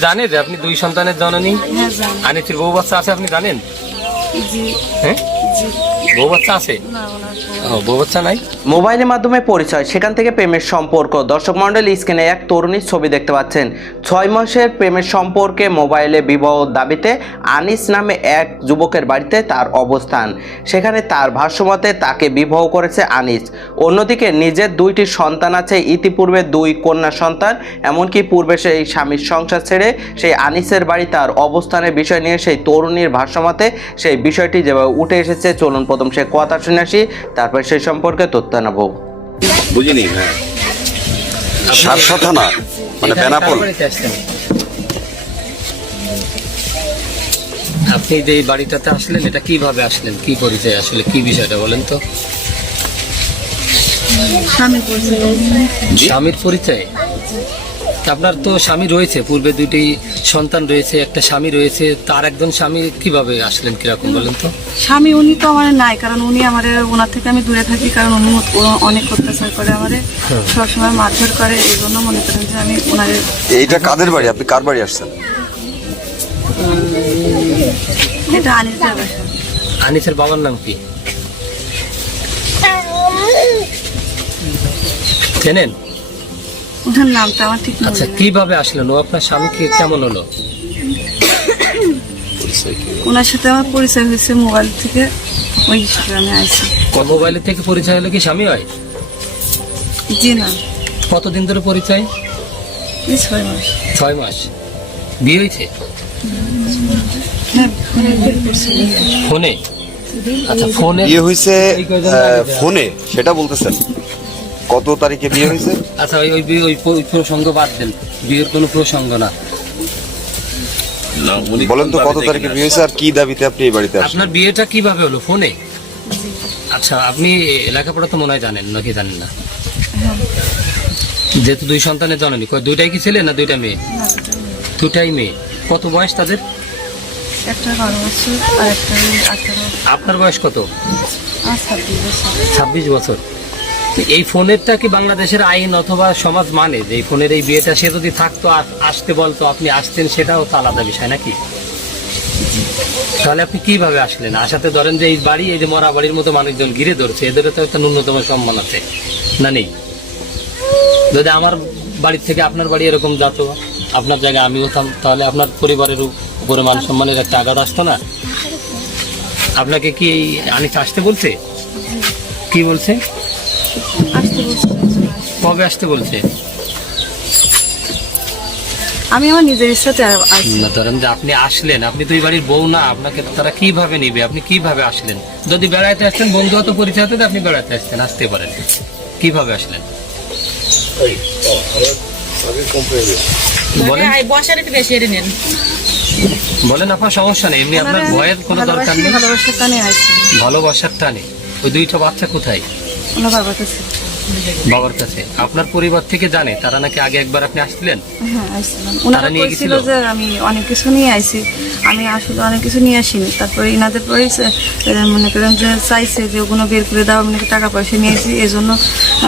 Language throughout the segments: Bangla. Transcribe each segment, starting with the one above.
জানে যে আপনি দুই সন্তানের জননী? আনিসির জানি। বউ বাচ্চা আছে আপনি জানেন? হ্যাঁ? বউ বাচ্চা আছে? না ওনার বউ ও বউ বাচ্চা নাই? মোবাইলের মাধ্যমে পরিচয় সেখান থেকে প্রেমের সম্পর্ক। দর্শক মণ্ডল স্ক্রিনে এক তরুণীর ছবি দেখতে পাচ্ছেন। ছয় মাসের প্রেমের সম্পর্কে মোবাইলে বিবাহ দাবিতে আনিস নামে এক যুবকের বাড়িতে তার অবস্থান। সেখানে তার ভাষ্যমতে তাকে বিবাহ করেছে আনিস। অন্যদিকে নিজের দুইটি সন্তান আছে ইতিপূর্বে দুই কন্যা সন্তান এমনকি পূর্বে সেই স্বামীর সংসার ছেড়ে সেই আনিসের বাড়ি তার অবস্থানের বিষয় নিয়ে সেই তরুণীর ভাষ্যমতে সেই বিষয়টি যেভাবে উঠে এসেছে চলুন প্রথম সে কথা শুনে আসি তারপর সেই সম্পর্কে তথ্য নেব। বুঝিনি হ্যাঁ। সারসা থানা মানে বেনাপোল? আপনি যে এই বাড়িটাতে আসলেন এটা কীভাবে আসলেন? কি পরিচয় আসলে? কি বিষয়টা বলেন তো? স্বামী পরিচয়। স্বামীর পরিচয়? আপনার তো স্বামী রয়েছে পূর্বে দুটি সন্তান রয়েছে একটা স্বামী রয়েছে তার একজন স্বামী কীভাবে আসলেন কীরকম বলেন তো? স্বামী উনি তো আমার নাই কারণ উনি আমার ওনার থেকে আমি দূরে থাকি কারণ উনি অনেক অত্যাচার করে আমারে সবসময় মারধর করে এই জন্য মনে করেন যে আমি ওনারে এইটা কাদের বাড়ি? আপনি কার বাড়ি আসছেন? এটা বাসা। আনিসের বাবার নাম কি? চেনেন? ওনার নামটা আমার ঠিক আচ্ছা মনে নেই। কীভাবে আসলেন? ও আপনার স্বামী কি কেমন হলো? ওনার সাথে আমার পরিচয় হয়েছে মোবাইল থেকে ওই আমি আইছি মোবাইলের থেকে পরিচয় হলে কি স্বামী হয়? জি না। কতদিন ধরে পরিচয়? এই ছয় মাস। ছয় মাস। বিয়ে হয়েছে? হ্যাঁ ফোনে আচ্ছা ফোনে বিয়ে হয়েছে? ফোনে সেটা বলতেছেন। কত তারিখে বিয়ে হয়েছে? আচ্ছা ওই ওই বিয়ে- ওই ওই প্রসঙ্গ বাদ দেন। বিয়ের কোনো প্রসঙ্গ না। বলেন তো কত তারিখে বিয়ে হয়েছে আর কি দাবিতে আপনি এই বাড়িতে আপনার বিয়েটা কীভাবে হলো? ফোনে? আচ্ছা আপনি লেখাপড়া তো মনে হয় জানেন নাকি জানেন না? হ্যাঁ। যেহেতু দুই সন্তানের জননী কয় দুইটাই কি ছেলে না দুইটা মেয়ে? না, দুটো মেয়ে। দুটাই মেয়ে। কত বয়স তাদের? একটা বারো বছর আর একটা ওই আঠারো। আপনার বয়স কত? ছাব্বিশ বছর। এই ফোনেরটা কি বাংলাদেশের আইন অথবা সমাজ মানে? যে এই ফোনের এই বিয়েটা সে যদি থাকতো আসতে বলতো, আপনি আসতেন, সেটাও তো আলাদা বিষয়, নাকি? তাহলে আপনি কীভাবে আসলেন? আসাতে ধরেন যে এই বাড়ি, এই যে মরা বাড়ির মতো মানুষজন ঘিরে ধরছে, এদের তো একটা ন্যূনতম সম্মান আছে, না নেই? যদি আমার বাড়ির থেকে আপনার বাড়ি এরকম যেত, আপনার জায়গায় আমি হতাম তাহলে আপনার পরিবারের উপরে মান সম্মানের একটা আঘাত আসতো না? আপনাকে কি আনিস আসতে বলছে? কি বলছি? কবে আসতে বলছে? আমি আমার নিজের ইচ্ছাতে আসছি ধরেন যে আপনি আসলেন আপনি তো এই বাড়ির বউ না আপনাকে তারা কীভাবে নিবে? আপনি কীভাবে আসলেন? যদি বেড়াইতে আসতেন বন্ধুগত পরিচয় হতে আপনি বেড়াতে আসতেন আসতে পারেন। কীভাবে আসলেন? বলেন। আপনার সমস্যা নেই এমনি আপনার ভয়ের কোনো দরকার নেই। ভালোবাসার টানে আসছি ভালোবাসার টানে। ওই দুইটা বাচ্চা কোথায়? বাবার কাছে বাবার কাছে। আপনার পরিবার থেকে জানে তারা নাকি আগে একবার আপনি আসছিলেন? হ্যাঁ আসছিলাম। ওনারা নিয়ে গেছিল? যে আমি অনেক কিছু নিয়ে আইছি। আমি আসলে অনেক কিছু নিয়ে আসিনি। তারপরে ইনাদের পরে মনে করেন যে চাইছে যে ওগুলো বের করে দাও আমি টাকা পয়সা নিয়ে আসি এই জন্য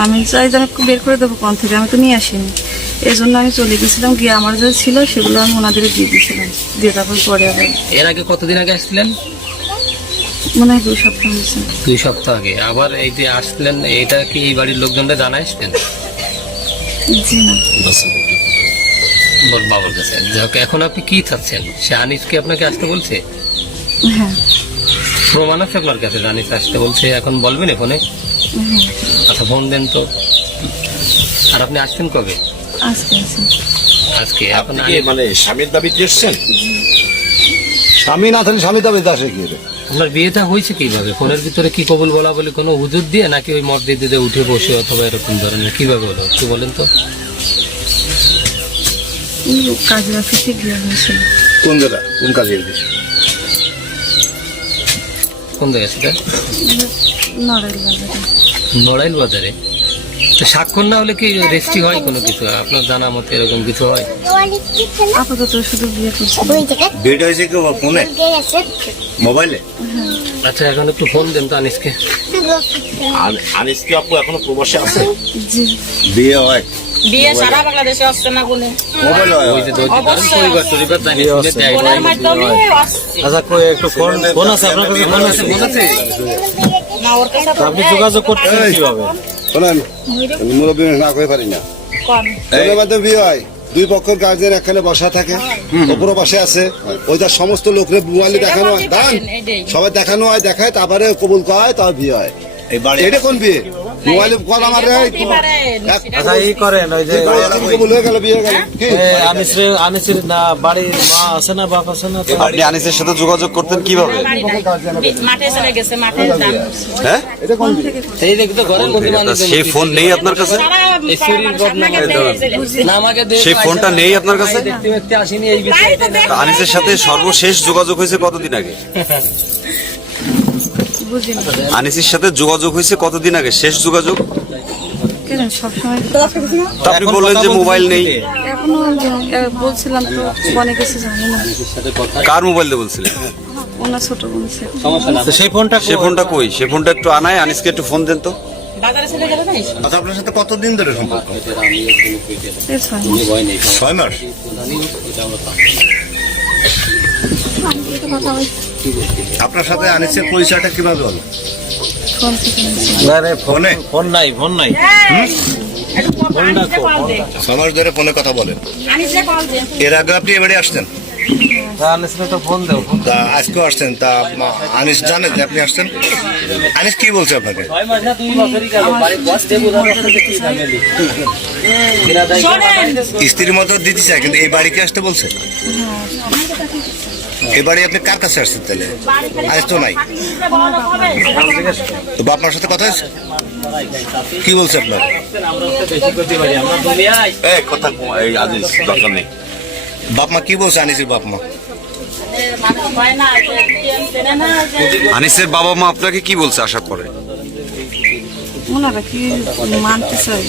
আমি চাই যে আমি বের করে দেবো কোন থেকে আমি তো নিয়ে আসিনি। এই জন্য আমি চলে গেছিলাম গিয়ে আমার যা ছিল সেগুলো আমি ওনাদের দিয়ে দিয়েছিলাম। দিয়ে তারপর পরে আবার এর আগে কতদিন আগে আসছিলেন? মনে হয় দুই সপ্তাহ হয়েছে। দুই সপ্তাহ আগে। আবার এই যে আসলেন এটা কি এই বাড়ির লোকজনরা জানাইছেন জি না। বল বাবার কাছে। যাক, এখন আপনি কি চাচ্ছেন? সে আনিস কি আপনাকে আসতে বলছে? হ্যাঁ। প্রমাণ আছে আপনার কাছে আনিস আসতে বলছে? এখন বলবেন ফোনে হ্যাঁ। আচ্ছা ফোন দেন তো। আর আপনি আসছেন কবে? আজকে আজকে। আপনি কি মানে স্বামীর দাবিতে এসছেন? স্বামী না থাকলে স্বামী দাবিতে আসে কি রে? আপনার বিয়েটা হয়েছে কীভাবে? ফোনের ভিতরে কি কবুল বলা বলে কোনো হুজুর দিয়ে নাকি ওই মদ দিয়ে উঠে বসে অথবা এরকম ধরনের? কীভাবে হলো? একটু বলেন তো। অফিসে হয়েছিল কোন জায়গা? কোন কাজে কোন জায়গা সেটা? নড়াইল বাজারে। নড়াইল বাজারে? স্বাক্ষর না হলে কি রেজিস্ট্রি হয় কোনো কিছু? আপনার জানা মতে এরকম কিছু হয়? আপাতত শুধু বিয়ে হয়েছে কি ফোনে? মোবাইলে? আচ্ছা এখন একটু ফোন দেন তো আনিসকে। আর আনিস আপু এখনও প্রবাসে আছে? বিয়ে হয়। বিয়ে সারা বাংলাদেশে আসছে না কোনে? ওই যে ধৈর্য ধরেন পরিবার টরিবার জানি শুনে দেয়। ফোনের মাধ্যমে আসছে। আচ্ছা কই একটু ফোন ফোন আছে? আপনার কাছে ফোন আছে? আছে না ওর কাছে আপনি যোগাযোগ কীভাবে? শোনেন মুরব্বী না করে পারি না। মাধ্যমে বিয়ে হয় দুই পক্ষের গার্জেন এখানে বসা থাকে অপর পাশে আছে। ওইটা সমস্ত লোকরে মোবাইলে দেখানো হয়। দান সবাই দেখানো হয় দেখায় তারপরে কবুল করা হয় তার বিয়ে হয়। এটা কোন বিয়ে? মোবাইলে কল আমার হতে আচ্ছা এই করেন ওই যে কবুল গেল বিয়ে গেল। কি এ, আনিসের আনিসের না বাড়ির মা আছে না বাপ আছে না? আপনি আনিসের সাথে যোগাযোগ করতেন কীভাবে? মাঠে চলে গেছে মাঠে যান হ্যাঁ? এই দেখি তো ঘরের মধ্যে মানুষজন সেই ফোন নেই আপনার কাছে? এই চুরির না আমাকে সেই ফোনটা নেই আপনার কাছে? দেখতে দেখতে আসিনি এই বিষয়ে তো দেখ তা আনিসের সাথে সর্বশেষ যোগাযোগ হয়েছে কতদিন আগে? আনিসের সাথে যোগাযোগ হয়েছে কতদিন আগে? শেষ যোগাযোগ? কেন আপনি বললেন যে মোবাইল নেই। বলছিলাম তো অনেক কিছু জানি না। কার মোবাইল দিয়ে বলছিলেন? ওনার ছোট বোন সেই ফোনটা সে ফোনটা কই? সে ফোনটা একটু আনায় আনিসকে একটু ফোন দেন তো। আচ্ছা আপনার সাথে কতদিন ধরে সম্পর্ক? ছয় মাস। আপনার সাথে আনিসের পরিচয়টা কীভাবে হলো। না রে ফোনে? ফোন? নাই ফোন নাই। ধরে ফোনে কথা বলেন। আনিসে কল এর আগে আপনি এবারে আসছেন তা আনিসকে তো ফোন দেও তা আজকেও আসছেন তা আনিস জানে যে আপনি আসছেন। আনিস কি বলছে আপনাকে? স্ত্রীর মতো দিতে চায় কিন্তু এই বাড়িতে আসতে বলছে? এই বাড়ি আপনি কার কাছে আসছেন তাহলে? আজ তো নাই। তো বাপ মার সাথে কথা হয়েছে? কি বলছে আপনার? কথা দরকার নেই। বাপ মা কি বলছে আনিসের বাপ মা? মানুষ না চেনে না যে আনিসের বাবা মা আপনাকে কি বলছে আসার পরে? ওনারা কি মানতে চাই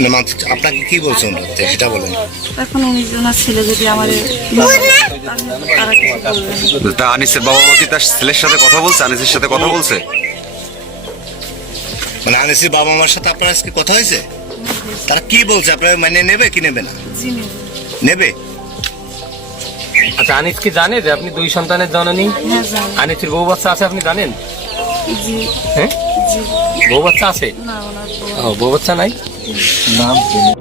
না, মানছে- আপনাকে কি বলছে ওনারা? সেটা বলেন। এখন উনি ওনার ছেলে যদি আমার। তা আনিসের বাবা মা কি তার ছেলের সাথে কথা বলছে? আনিসের সাথে কথা বলছে? মানে আনিসের বাবা মার সাথে আপনার আজকে কথা হয়েছে? তারা কি বলছে? আপনার মানে নেবে কি নেবে না? নেবে। আচ্ছা আনিস কি জানে যে আপনি দুই সন্তানের জননী? হ্যাঁ জানি। আনিসের বউ বাচ্চা আছে আপনি জানেন? হ্যাঁ? বউ বাচ্চা আছে ও বউ বাচ্চা নাই?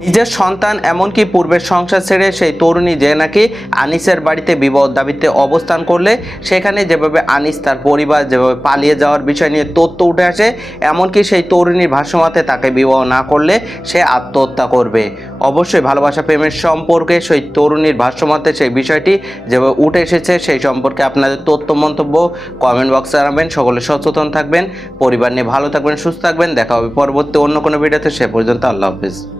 নিজের সন্তান এমনকি পূর্বের সংসার ছেড়ে সেই তরুণী যে নাকি আনিসের বাড়িতে বিবাহ দাবিতে অবস্থান করলে, সেখানে যেভাবে আনিস তার পরিবার যেভাবে পালিয়ে যাওয়ার বিষয় নিয়ে তথ্য উঠে আসে, এমনকি সেই তরুণীর ভাষ্যমতে তাকে বিবাহ না করলে সে আত্মহত্যা করবে। অবশ্যই ভালোবাসা প্রেমের সম্পর্কে সেই তরুণীর ভাষ্যমতে সেই বিষয়টি যেভাবে উঠে এসেছে, সেই সম্পর্কে আপনাদের তথ্য, মন্তব্য কমেন্ট বক্সে জানাবেন। সকলে সচেতন থাকবেন, পরিবার নিয়ে ভালো থাকবেন, সুস্থ থাকবেন। দেখা হবে পরবর্তী অন্য কোনো ভিডিওতে, সে পর্যন্ত আল্লাহ হাফিজ